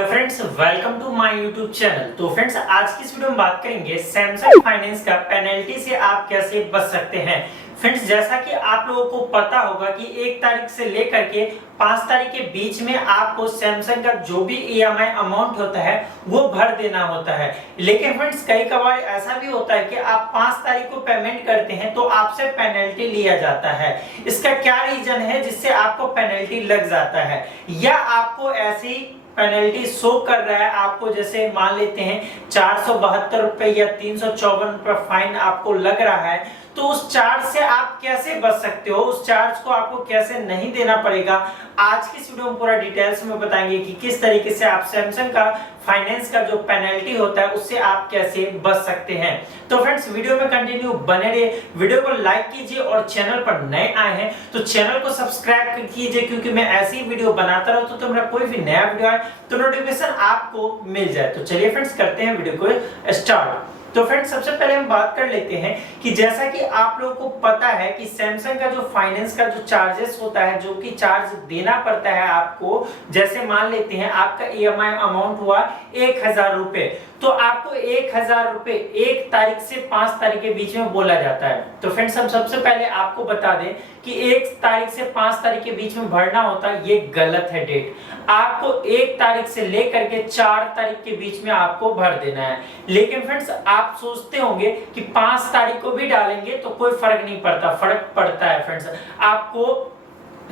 Hello friends, welcome to my YouTube channel. तो friends, आज की इस वीडियो में बात करेंगे सैमसंग फाइनेंस का पेनल्टी से आप कैसे बच सकते हैं। फ्रेंड्स, जैसा कि आप लोगों को पता होगा कि 1 तारीख से लेकर के 5 तारीख के बीच में आपको सैमसंग का जो भी ईएमआई अमाउंट होता है वो भर देना होता है। लेकिन फ्रेंड्स, कई कबार ऐसा भी होता है कि आप 5 तारीख को पेमेंट करते हैं तो आपसे पेनल्टी लिया जाता है। इसका क्या रीजन है जिससे आपको पेनल्टी लग जाता है, या आपको ऐसी पेनल्टी शो कर रहा है आपको, जैसे मान लेते हैं 472 रुपए या 354 रुपए फाइन आपको लग रहा है, तो उस चार्ज से आप कैसे बच सकते हो, उस चार्ज को आपको कैसे नहीं देना पड़ेगा। आज की इस वीडियो में पूरा डिटेल्स में बताएंगे कि किस तरीके से आप सैमसंग का फाइनेंस का जो पेनल्टी होता है उससे आप कैसे बच सकते हैं। तो फ्रेंड्स, वीडियो में कंटिन्यू बने रहिए, वीडियो को लाइक कीजिए और चैनल पर नए आए हैं तो चैनल को सब्सक्राइब कीजिए, क्योंकि मैं ऐसी वीडियो बनाता रहूं तो मेरा कोई भी नया वीडियो आए तो नोटिफिकेशन आपको मिल जाए। तो चलिए फ्रेंड्स, करते हैं वीडियो को स्टार्ट। तो फ्रेंड्स, सबसे पहले हम बात कर लेते हैं कि जैसा कि आप लोगों को पता है कि सैमसंग का जो फाइनेंस का जो चार्जेस होता है, जो कि चार्ज देना पड़ता है आपको, जैसे मान लेते हैं आपका ईएमआई अमाउंट हुआ 1000 रुपए, तो आपको 1000 रुपए 1 तारीख से 5 तारीख के बीच में बोला जाता है। तो फ्रेंड्स, हम सबसे पहले आपको बता दें कि 1 तारीख से 5 तारीख के बीच में भरना होता है, ये गलत है डेट। आपको 1 तारीख से लेकर के 4 तारीख के बीच में आपको भर देना है। लेकिन फ्रेंड्स, आप सोचते होंगे कि 5 तारीख को भी डालेंगे तो कोई फर्क नहीं पड़ता। फर्क पड़ता है फ्रेंड्स। आपको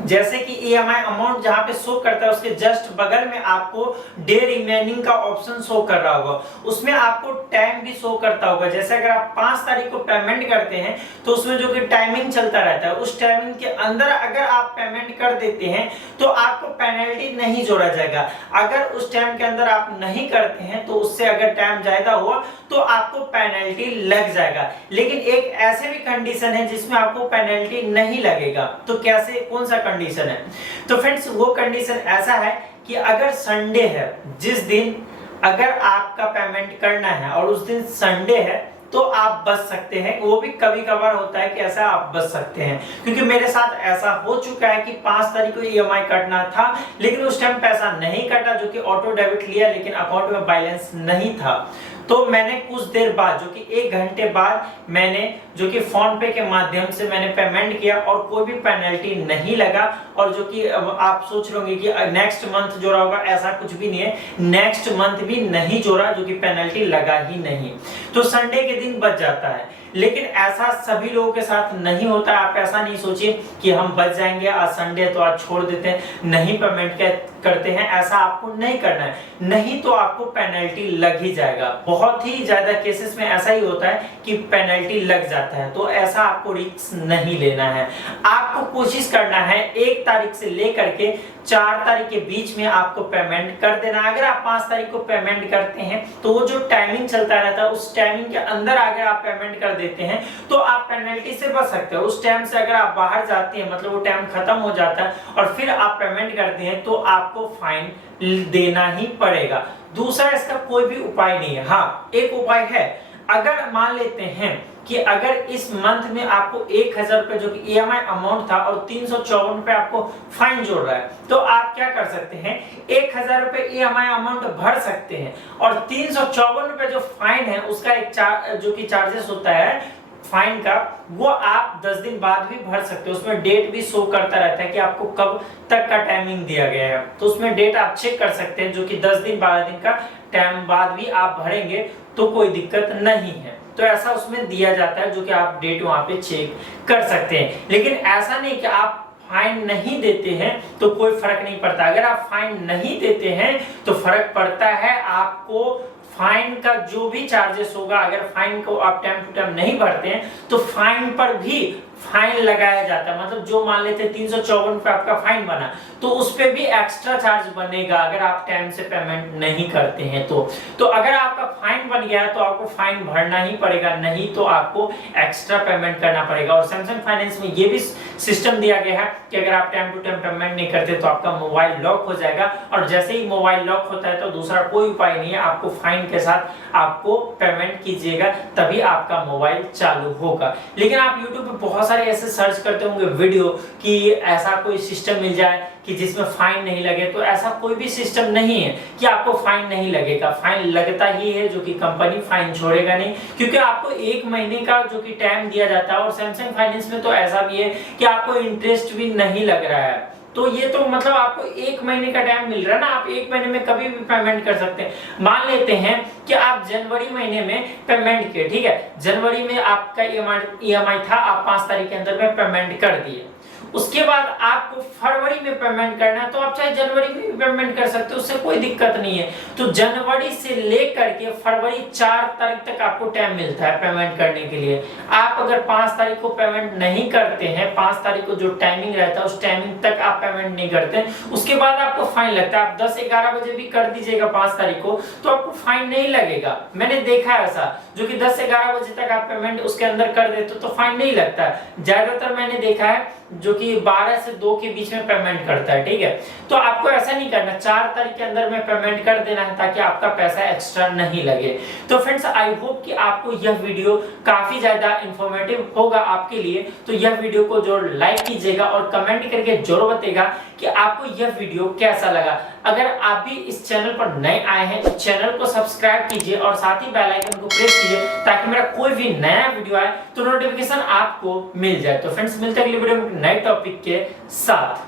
जैसे कि ईएमआई अमाउंट जहां पे शो करता है उसके जस्ट बगल में आपको डे रिमेनिंग का ऑप्शन शो कर रहा होगा, उसमें आपको टाइम भी शो करता होगा। जैसे अगर आप 5 तारीख को पेमेंट करते हैं तो उसमें जो कि टाइमिंग चलता रहता है, उस टाइमिंग के अंदर अगर आप पेमेंट कर देते हैं तो आपको पेनल्टी नहीं जोड़ा जाएगा। अगर उस टाइम के अंदर आप नहीं करते हैं तो उससे अगर टाइम ज्यादा हुआ तो आपको पेनल्टी लग जाएगा। लेकिन एक ऐसे भी कंडीशन है जिसमें आपको पेनल्टी नहीं लगेगा। तो कैसे, कौन सा कंडीशन है? तो फ्रेंड्स, वो कंडीशन ऐसा है कि अगर संडे है, जिस दिन अगर आपका पेमेंट करना है और उस दिन संडे है तो आप बच सकते हैं। वो भी कभी कभार होता है कि ऐसा आप बच सकते हैं, क्योंकि मेरे साथ ऐसा हो चुका है कि 5 तारीख को ईएमआई कटना था लेकिन उस टाइम पैसा नहीं कटा, जो कि ऑटो डेबिट लिया लेकिन अकाउंट में बैलेंस नहीं था। तो मैंने कुछ देर बाद, जो कि 1 घंटे बाद, मैंने जो कि फोन पे के माध्यम से मैंने पेमेंट किया और कोई भी पेनल्टी नहीं लगा। और जो कि आप सोच रहे होंगे कि नेक्स्ट मंथ जोड़ा होगा, ऐसा कुछ भी नहीं है। नेक्स्ट मंथ भी नहीं जोड़ा, जो कि पेनल्टी लगा ही नहीं। तो संडे के दिन बच जाता है। लेकिन ऐसा सभी लोगों के साथ नहीं होता। आप ऐसा नहीं सोचिए कि हम बच जाएंगे, आज संडे तो आज छोड़ देते हैं, नहीं पेमेंट करते हैं, ऐसा आपको नहीं करना है। नहीं तो आपको पेनल्टी लग ही जाएगा। बहुत ही ज्यादा केसेस में ऐसा ही होता है कि पेनल्टी लग जाता है, तो ऐसा आपको रिस्क नहीं लेना है। आपको कोशिश करना है 1 तारीख से लेकर के 4 तारीख के बीच में आपको पेमेंट कर देना। अगर आप 5 तारीख को पेमेंट करते हैं तो वो जो टाइमिंग चलता रहता है उस टाइमिंग के अंदर अगर आप पेमेंट कर देते हैं तो आप पेनल्टी से बच सकते हो। उस टाइम से अगर आप बाहर जाते हैं, मतलब वो टाइम खत्म हो जाता है और फिर आप पेमेंट करते हैं तो आपको फाइन देना ही पड़ेगा। दूसरा, इसका कोई भी उपाय नहीं है। हाँ, एक उपाय है। अगर मान लेते हैं कि अगर इस मंथ में आपको 1000 रुपए जो कि ईएमआई अमाउंट था और 354 रुपए आपको फाइन जोड़ रहा है, तो आप क्या कर सकते हैं, 1000 रुपए ईएमआई अमाउंट भर सकते हैं और 354 रुपए जो फाइन है उसका एक जो कि चार्जेस होता है फाइन का, वो आप 10 दिन बाद भी भर सकते हो। उसमें डेट भी शो करता रहता है कि आपको कब तक का टाइमिंग दिया गया है, तो उसमें डेट आप चेक कर सकते हैं, जो कि 10 दिन 12 दिन का टाइम बाद भी आप भरेंगे तो कोई दिक्कत नहीं है। तो ऐसा उसमें दिया जाता है, जो कि आप डेट वहां पे चेक कर सकते हैं। लेकिन ऐसा नहीं कि आप फाइन नहीं देते हैं तो कोई फर्क नहीं पड़ता। अगर आप फाइन नहीं देते हैं तो फर्क पड़ता है। आपको फाइन का जो भी चार्जेस होगा, अगर फाइन को आप टाइम टू टाइम नहीं भरते हैं तो फाइन पर भी फाइन लगाया जाता है। मतलब जो मान लेते 354 रुपए आपका फाइन बना तो उस पे भी एक्स्ट्रा चार्ज बनेगा अगर आप टाइम से पेमेंट नहीं करते हैं तो अगर आपका फाइन बन गया है तो आपको फाइन भरना ही पड़ेगा, नहीं तो आपको एक्स्ट्रा पेमेंट करना पड़ेगा। और सैमसंग फाइनेंस में ये भी सिस्टम दिया गया है कि अगर आप टाइम टू टाइम पेमेंट नहीं करते तो आपका मोबाइल लॉक हो जाएगा, और जैसे ही मोबाइल लॉक होता है तो दूसरा कोई उपाय नहीं है, आपको फाइन के साथ आपको पेमेंट कीजिएगा तभी आपका मोबाइल चालू होगा। लेकिन आप यूट्यूब पे बहुत बहुत सारे ऐसे सर्च करते होंगे वीडियो कि ऐसा कोई सिस्टम मिल जाए कि जिसमें फाइन नहीं लगे। तो ऐसा कोई भी सिस्टम नहीं है कि आपको फाइन नहीं लगेगा, फाइन लगता ही है, जो कि कंपनी फाइन छोड़ेगा नहीं, क्योंकि आपको 1 महीने का जो कि टाइम दिया जाता है। और सैमसंग फाइनेंस में तो ऐसा भी है कि आपको इंटरेस्ट भी नहीं लग रहा है। तो ये तो मतलब आपको 1 महीने का टाइम मिल रहा है ना, आप 1 महीने में कभी भी पेमेंट कर सकते हैं। मान लेते हैं कि आप जनवरी महीने में पेमेंट किए, ठीक है, जनवरी में आपका ईएमआई था, आप 5 तारीख के अंदर में पेमेंट कर दिए। उसके बाद आपको फरवरी में पेमेंट करना है, तो आप चाहे जनवरी में भी पेमेंट कर सकते हो, उससे कोई दिक्कत नहीं है। तो जनवरी से लेकर के फरवरी 4 तारीख तक आपको टाइम मिलता है पेमेंट करने के लिए। आप अगर 5 तारीख को पेमेंट नहीं करते हैं, 5 तारीख को जो टाइमिंग रहता है उस टाइमिंग तक आप पेमेंट नहीं करते, उसके बाद आपको फाइन लगता है। आप 10-11 बजे भी कर दीजिएगा 5 तारीख को, तो आपको फाइन नहीं लगेगा। मैंने देखा है ऐसा, जो कि 10-11 बजे तक आप पेमेंट उसके अंदर कर देते हो तो फाइन नहीं लगता है। ज्यादातर मैंने देखा है जो कि 12 से 2 के बीच में पेमेंट करता है, ठीक है। तो आपको ऐसा नहीं करना, 4 तारीख के अंदर में पेमेंट कर देना है ताकि आपका पैसा एक्स्ट्रा नहीं लगे। तो फ्रेंड्स, आई होप कि आपको यह वीडियो काफी ज्यादा इंफॉर्मेटिव होगा आपके लिए। तो यह वीडियो को जरूर लाइक कीजिएगा और कमेंट करके जरूर बताइएगा कि आपको यह वीडियो कैसा लगा। अगर आप भी इस चैनल पर नए आए हैं तो चैनल को सब्सक्राइब कीजिए और साथ ही बेल आइकन को प्रेस कीजिए ताकि मेरा कोई भी नया वीडियो आए तो नोटिफिकेशन आपको मिल जाए। तो फ्रेंड्स, मिलते हैं अगली वीडियो में नए टॉपिक के साथ।